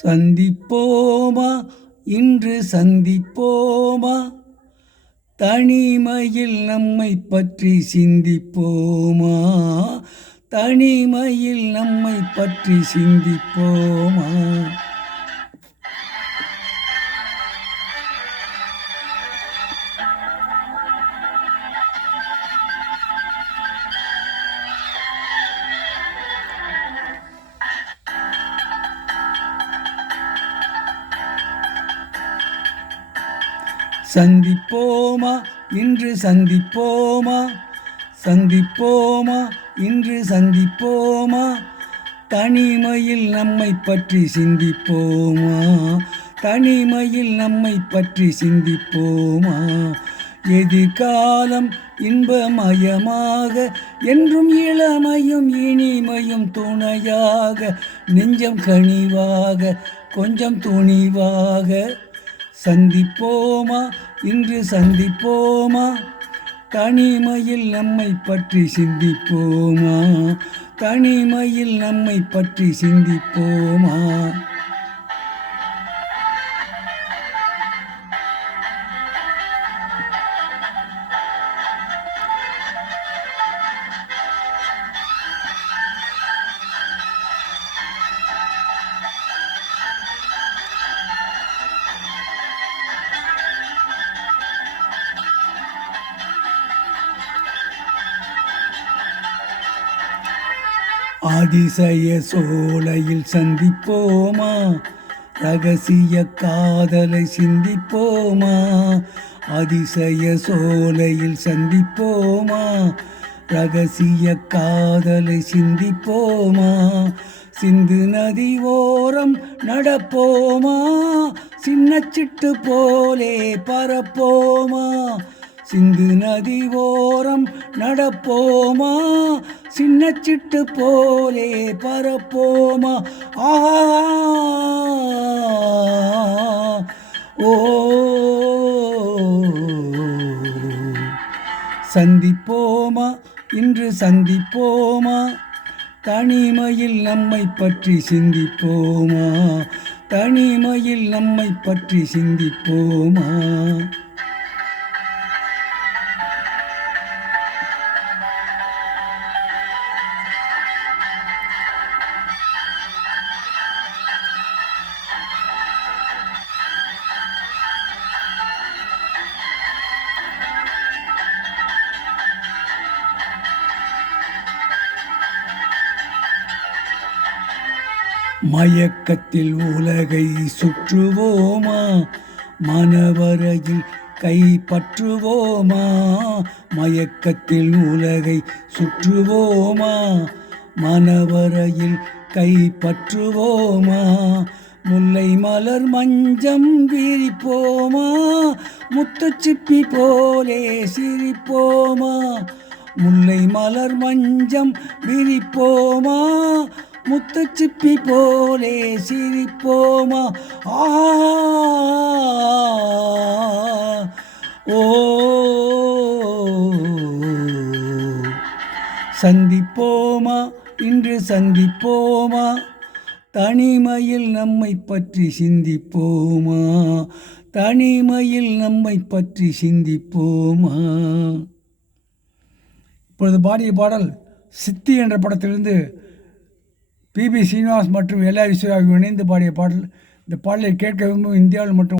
சந்திப்போமா இன்று சந்திப்போமா, தனிமையில் நம்மை பற்றி சிந்திப்போமா, தனிமையில் நம்மை பற்றி சிந்திப்போமா. சந்திப்போமா இன்று சந்திப்போமா, சந்திப்போமா இன்று சந்திப்போமா, தனிமையில் நம்மை பற்றி சிந்திப்போமா, தனிமையில் நம்மை பற்றி சிந்திப்போமா. எதிர்காலம் இன்பமயமாக என்றும் இளமையும் இனிமையும் துணையாக, நெஞ்சம் கனிவாக கொஞ்சம் துணிவாக. சந்திப்போமா இன்று சந்திப்போமா, தனிமையில் நம்மை பற்றி சிந்திப்போமா, தனிமையில் நம்மை பற்றி சிந்திப்போமா. அதிசய சோலையில் சந்திப்போமா, ரகசிய காதலை சிந்திப்போமா, அதிசய சோலையில் சந்திப்போமா, ரகசிய காதலை சிந்திப்போமா. சிந்து நதி ஓரம் நடப்போமா, சின்ன சிட்டு போலே பரப்போமா, சிந்து நதி ஓரம் நடப்போமா, சின்ன சிட்டு போலே பரப்போமா. ஓ சந்திப்போமா இன்று சந்திப்போமா, தனிமையில் நம்மை பற்றி சிந்திப்போமா, தனிமையில் நம்மை பற்றி சிந்திப்போமா. மயக்கத்தில் உலகை சுற்றுவோமா, மனவரையில் கைப்பற்றுவோமா, மயக்கத்தில் உலகை சுற்றுவோமா, மனவரையில் கைப்பற்றுவோமா. முல்லை மலர் மஞ்சம் விரிப்போமா, முத்துச்சிப்பி போலே சிரிப்போமா, முல்லை மலர் மஞ்சம் விரிப்போமா, முத்துச்சிப்பி போலே சிரிப்போமா. ஓ சந்திப்போமா இன்று சந்திப்போமா, தனிமையில் நம்மை பற்றி சிந்திப்போமா, தனிமையில் நம்மை பற்றி சிந்திப்போமா. இப்பொழுது பாடிய பாடல் சித்தி என்ற படத்திலிருந்து பி.பி. ஸ்ரீனிவாஸ் மற்றும் எல்.ஆர். ஈஸ்வரி இணைந்து பாடிய பாடல். இந்த பாடலை கேட்க விரும்பும் இந்தியாவில் மற்றும்